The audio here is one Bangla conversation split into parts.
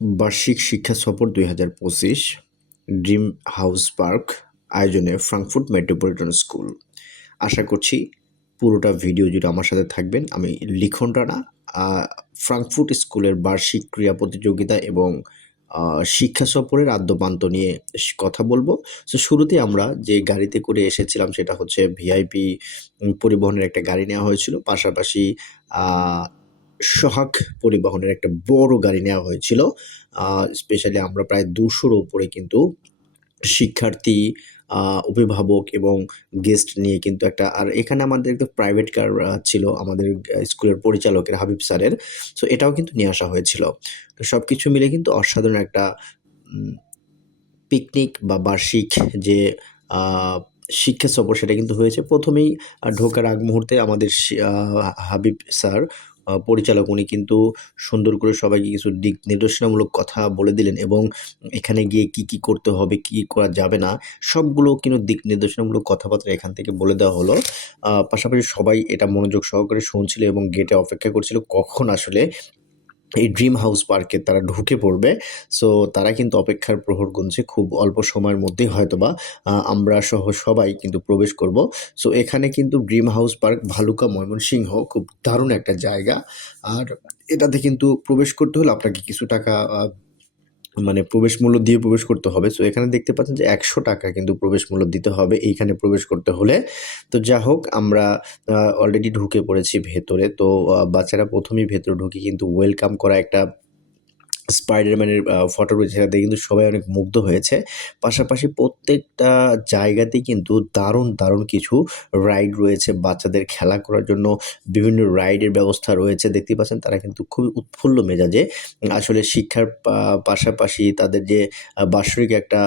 বার্ষিক শিক্ষা সফর ২০২৫ ড্রিম হাউস পার্ক আয়োজনে ফ্রাঙ্কফুর্ট মেট্রোপলিটন স্কুল। আশা করছি পুরোটা ভিডিও জুড়ে আমার সাথে থাকবেন। আমি লিখন রানা। ফ্রাঙ্কফুর্ট স্কুলের বার্ষিক ক্রীড়া প্রতিযোগিতা এবং শিক্ষা সফরের আদ্যোপান্ত নিয়ে কথা বলবো। সো শুরুতেই আমরা যে গাড়িতে করে এসেছিলাম সেটা হচ্ছে ভিআইপি পরিবহনের একটা গাড়ি নেওয়া হয়েছিল। পাশাপাশি আ সোহাগ পরিবহনের একটা বড় গাড়ি নেওয়া হয়েছিল। স্পেশালি আমরা প্রায় ২০০ র উপরে কিন্তু শিক্ষার্থী, আ অভিভাবক এবং গেস্ট নিয়ে কিন্তু আর এখানে আমাদের একটা প্রাইভেট কার ছিল আমাদের স্কুলের পরিচালকের হাবিব স্যারের। সো এটাও কিন্তু নিয়ে আসা হয়েছিল। তো সবকিছু মিলে কিন্তু অসাধারণ একটা উম পিকনিক বা বার্ষিক যে আ শিক্ষা সফর সেটা কিন্তু হয়েছে। ১ম এই ঢোকার আগ মুহূর্তে আমাদের হাবিব স্যার পরিচালক উনি কিন্তু সুন্দর করে সবাইকে কিছু দিক নির্দেশনামূলক কথা বলে দিলেন এবং এখানে গিয়ে কি করতে হবে, কি করা যাবে না সবগুলো কিন্তু দিক নির্দেশনামূলক কথাবার্তা এখান থেকে বলে দেওয়া হলো। পাশাপাশি সবাই এটা মনোযোগ সহকারে শুনছিল এবং গেটে অপেক্ষা করছিল কখন আসলে এই ড্রিম হাউস পার্কে তারা ঢুকে পড়বে। সো তারা কিন্তু অপেক্ষার প্রহর গুনছে। খুব অল্প সময়ের মধ্যেই হয়তোবা আমরা সহ সবাই কিন্তু প্রবেশ করব। সো এখানে কিন্তু dream house park Bhaluka Mymensingh খুব দারুণ একটা জায়গা। আর এটাতে কিন্তু প্রবেশ করতে হলে আপনাকে কিছু টাকা মানে প্রবেশ মূল্য দিয়ে প্রবেশ করতে হবে। সো এখানে দেখতে পাচ্ছেন যে ৳১০০ কিন্তু প্রবেশ মূল্য দিতে হবে এইখানে প্রবেশ করতে হলে। তো যা হোক আমরা অলরেডি ঢুকে পড়েছি ভেতরে। তো বাচ্চারা ১ম এই ভেতরে ঢুকে কিন্তু ওয়েলকাম করা একটা স্পাইডারম্যানের ফটো রয়েছে সেটা দেখে কিন্তু সবাই অনেক মুগ্ধ হয়েছে। পাশাপাশি প্রত্যেকটা জায়গাতেই কিন্তু দারুণ কিছু রাইড রয়েছে। বাচ্চাদের খেলা করার জন্য বিভিন্ন রাইডের ব্যবস্থা রয়েছে। দেখতেই পাচ্ছেন তারা কিন্তু খুবই উৎফুল্ল মেজাজে আসলে শিক্ষার পাশাপাশি তাদের যে বাৎসরিক একটা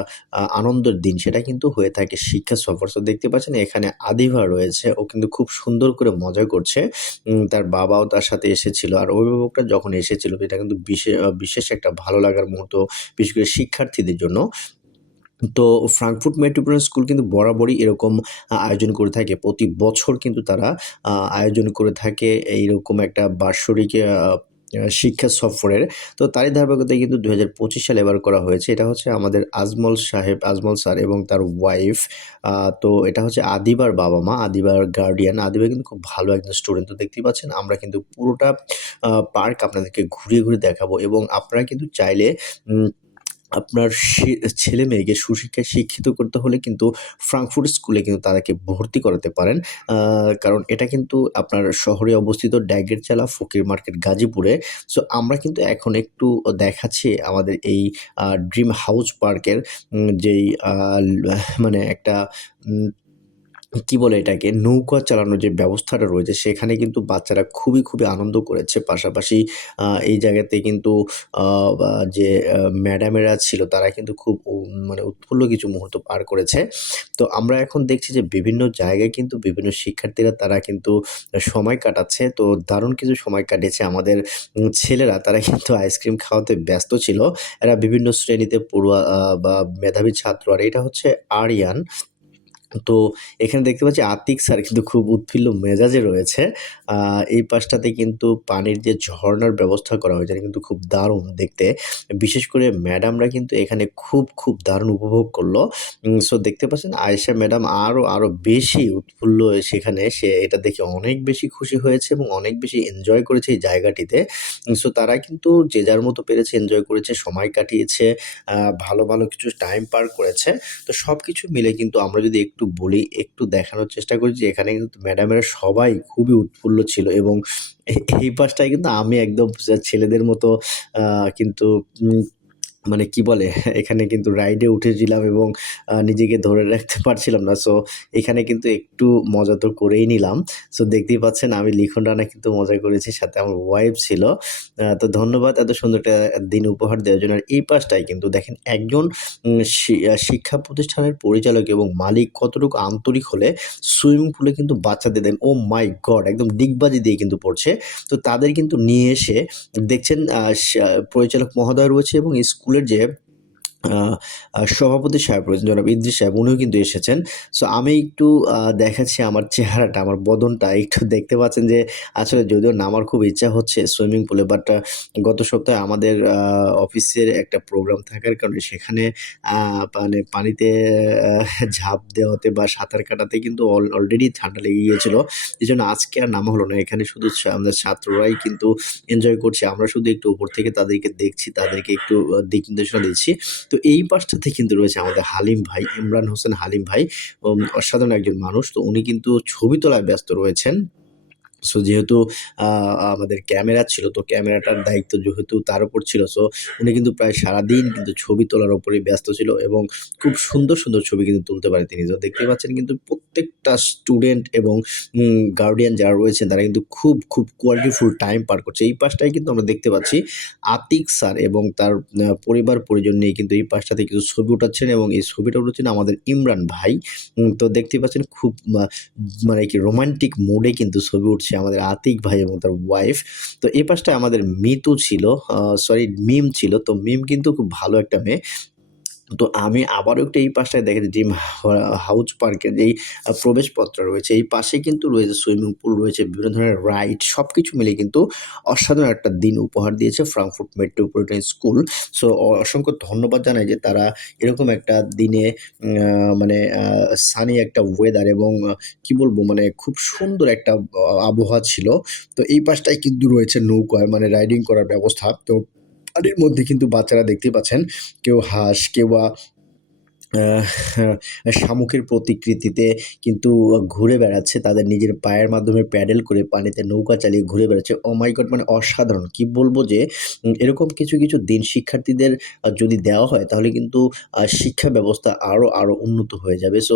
আনন্দের দিন সেটা কিন্তু হয়ে থাকে শিক্ষা সফর। সো দেখতে পাচ্ছেন এখানে আদিভা রয়েছে। ও কিন্তু খুব সুন্দর করে মজা করছে। তার বাবাও তার সাথে এসেছিল। আর অভিভাবকরা যখন এসেছিল এটা কিন্তু বিশেষ একটা ভালো লাগার মুহূর্ত, বিশেষ করে শিক্ষার্থীদের জন্য। তো ফ্রাঙ্কফুর্ট মেট্রোপলিটন স্কুল কিন্তু বরাবরই এরকম আয়োজন করে থাকে। প্রতি বছর কিন্তু তারা আয়োজন করে থাকে এইরকম একটা বাৎসরিক আ আ শিক্ষা সফরের। তো তারই ধারাবাহিকতায় কিন্তু ২০২৫ সালে এবার করা হয়েছে। এটা হচ্ছে আমাদের আজমল স্যার এবং তার ওয়াইফ। আ তো এটা হচ্ছে আদিবার বাবা-মা, আদিবার গার্ডিয়ান। আদিবা কিন্তু খুব ভালো একজন স্টুডেন্ট। তো দেখতেই পাচ্ছেন আমরা কিন্তু পুরোটা পার্ক আপনাদেরকে ঘুরিয়ে দেখাবো এবং আপনারা কিন্তু চাইলে উম আপনার ছেলে-মেয়েকে সুশিক্ষায় শিক্ষিত করতে হলে কিন্তু ফ্রাঙ্কফুর্ট স্কুলে কিন্তু তাদেরকে ভর্তি করাতে পারেন। আ কারণ এটা কিন্তু আপনার শহরে অবস্থিত ড্যাগেরচালা ফকির মার্কেট গাজীপুরে। সো আমরা কিন্তু এখন একটু দেখাচ্ছি আমাদের এই ড্রিম হাউস পার্কের যেই মানে একটা উম কি বলে এটাকে? নৌকা চালানোর যে ব্যবস্থাটা রয়েছে সেখানে কিন্তু বাচ্চারা খুবই আনন্দ করেছে। পাশাপাশি এই জায়গাতে কিন্তু আ বা যে ম্যাডামেরা ছিল তারা কিন্তু খুব মানে উৎফুল্ল কিছু মুহূর্ত পার করেছে। তো আমরা এখন দেখছি যে বিভিন্ন জায়গায় কিন্তু বিভিন্ন শিক্ষার্থীরা তারা কিন্তু সময় কাটাচ্ছে। তো দারুণ কিছু সময় কাটিয়েছে আমাদের ছেলেরা তারা কিন্তু আইসক্রিম খাওয়াতে ব্যস্ত ছিল। এরা বিভিন্ন শ্রেণীতে পড়ুয়া বা মেধাবী ছাত্র। আর এটা হচ্ছে আরিয়ান। তো এখানে দেখতে পাচ্ছি আতিক স্যার কিন্তু খুব উৎফুল্ল মেজাজে রয়েছে। আ এই পাশটাতে কিন্তু পানির যে ঝর্ণার ব্যবস্থা করা হয়েছে এটা কিন্তু খুব দারুণ দেখতে। বিশেষ করে ম্যাডামরা কিন্তু এখানে খুব দারুণ উপভোগ করল। সো দেখতে পাচ্ছেন আয়েশা ম্যাডাম আরো বেশি উৎফুল্ল সেখানে সে এটা দেখে অনেক বেশি খুশি হয়েছে এবং অনেক বেশি এনজয় করেছে এই জায়গাটিতে। সো তারা কিন্তু যে যার মতো পেরেছে এনজয় করেছে, সময় কাটিয়েছে, ভালো কিছু টাইম পার করেছে। তো সবকিছু মিলে কিন্তু আমরা যদি একটু বলি, একটু দেখানোর চেষ্টা করি যে এখানে কিন্তু ম্যাডামেরা সবাই খুবই উৎফুল্ল ছিল এবং এই পাশটায় কিন্তু আমি একদম ছেলেদের মতো আ কিন্তু মানে কি বলে? এখানে কিন্তু রাইডে উঠেছিলাম এবং নিজেকে ধরে রাখতে পারছিলাম না। সো এখানে কিন্তু একটু মজা তো করেই নিলাম। সো দেখতেই পাচ্ছেন আমি লিখন রানা কিন্তু মজা করেছি। সাথে আমার ওয়াইফ ছিল। তো ধন্যবাদ এত সুন্দর একটা দিন উপহার দেওয়ার জন্য। আর এই পাশটায় কিন্তু দেখেন একজন শিক্ষা প্রতিষ্ঠানের পরিচালক এবং মালিক কতটুকু আন্তরিক হলে সুইমিং পুলে কিন্তু বাচ্চাদের দেন। ওহ মাই গড! একদম ডিগবাজি দিয়ে কিন্তু পড়ছে। তো তাদের কিন্তু নিয়ে এসে দেখছেন পরিচালক মহোদয় রয়েছে এবং স্কুলের যে আ সভাপতি সাহেব রয়েছেন, জনাব ইদ্রিস সাহেব, উনিও কিন্তু এসেছেন। সো আমি একটু দেখাচ্ছি আমার চেহারাটা, আমার বদনটা একটু দেখতে পাচ্ছেন যে আসলে যদিও নামার খুব ইচ্ছা হচ্ছে সুইমিং পুলে, বাট গত সপ্তাহে আমাদের অফিসের একটা প্রোগ্রাম থাকার কারণে সেখানে আ মানে পানিতে আ ঝাঁপ দেওয়াতে বা সাঁতার কাটাতে কিন্তু অলরেডি ঠান্ডা লেগে গিয়েছিল। এজন্য আজকে আর নামা হলো না। এখানে শুধু আমাদের ছাত্ররাই কিন্তু এনজয় করছে। আমরা শুধু একটু উপর থেকে তাদেরকে দেখছি, তাদেরকে একটু দিক নির্দেশনা দিচ্ছি। তো এই পাশটাতে কিন্তু রয়েছে আমাদের হালিম ভাই, ইমরান হোসেন হালিম ভাই। অসাধারণ একজন মানুষ। তো উনি কিন্তু ছবি তোলায় ব্যস্ত রয়েছেন। সো যেহেতু আ আমাদের ক্যামেরা ছিল, তো ক্যামেরাটার দায়িত্ব যেহেতু তার উপর ছিল, সো উনি কিন্তু প্রায় সারাদিন কিন্তু ছবি তোলার উপরেই ব্যস্ত ছিল এবং খুব সুন্দর, সুন্দর ছবি কিন্তু তুলতে পারেন তিনি। তো দেখতেই পাচ্ছেন কিন্তু প্রত্যেকটা স্টুডেন্ট এবং গার্ডিয়ান যারা রয়েছেন তারা কিন্তু খুব, খুব কোয়ালিটিফুল টাইম পার করছে। এই পাশটায় কিন্তু আমরা দেখতে পাচ্ছি আতিক স্যার এবং তার পরিবার-পরিজন নিয়ে কিন্তু এই পাশটাতে কিছু ছবি উঠাচ্ছেন এবং এই ছবিটা উঠাচ্ছেন আমাদের ইমরান ভাই। তো দেখতেই পাচ্ছেন খুব মানে কি রোমান্টিক মুডে কিন্তু ছবি উঠছে আমাদের আতিক ভাই এবং তার ওয়াইফ। তো এই পাশটায় আমাদের মিতু ছিল, সরি মিম ছিল। তো মিম কিন্তু খুব ভালো একটা মেয়ে। তো আমি আবারও একটু এই পাশটায় দেখেছি জিম হাউস পার্কের যেই প্রবেশপত্র রয়েছে, এই পাশে কিন্তু রয়েছে সুইমিং পুল রয়েছে, বিভিন্ন ধরনের রাইড সবকিছু মিলিয়ে কিন্তু অসাধারণ একটা দিন উপহার দিয়েছে ফ্রাঙ্কফুর্ট মেট্রোপলিটন স্কুল। সো অসংখ্য ধন্যবাদ জানাই যে তারা এরকম একটা দিনে মানে সানি একটা ওয়েদার এবং কি বলবো মানে খুব সুন্দর একটা আবহাওয়া ছিল। তো এই পাশটায় কিন্তু রয়েছে নৌকায় মানে রাইডিং করার ব্যবস্থা। তো পানির মধ্যে কিন্তু বাচ্চারা দেখতেই পাচ্ছেন কেউ হাঁস, কেউ বা শামুকের প্রতিকৃতিতে কিন্তু ঘুরে বেড়াচ্ছে। তাদের নিজের পায়ের মাধ্যমে প্যাডেল করে পানিতে নৌকা চালিয়ে ঘুরে বেড়াচ্ছে। ওহ মাই গড! মানে অসাধারণ। কি বলব যে এরকম কিছু, কিছু দিন শিক্ষার্থীদের যদি দেওয়া হয় তাহলে কিন্তু শিক্ষা ব্যবস্থা আরো, আরো উন্নত হয়ে যাবে। সো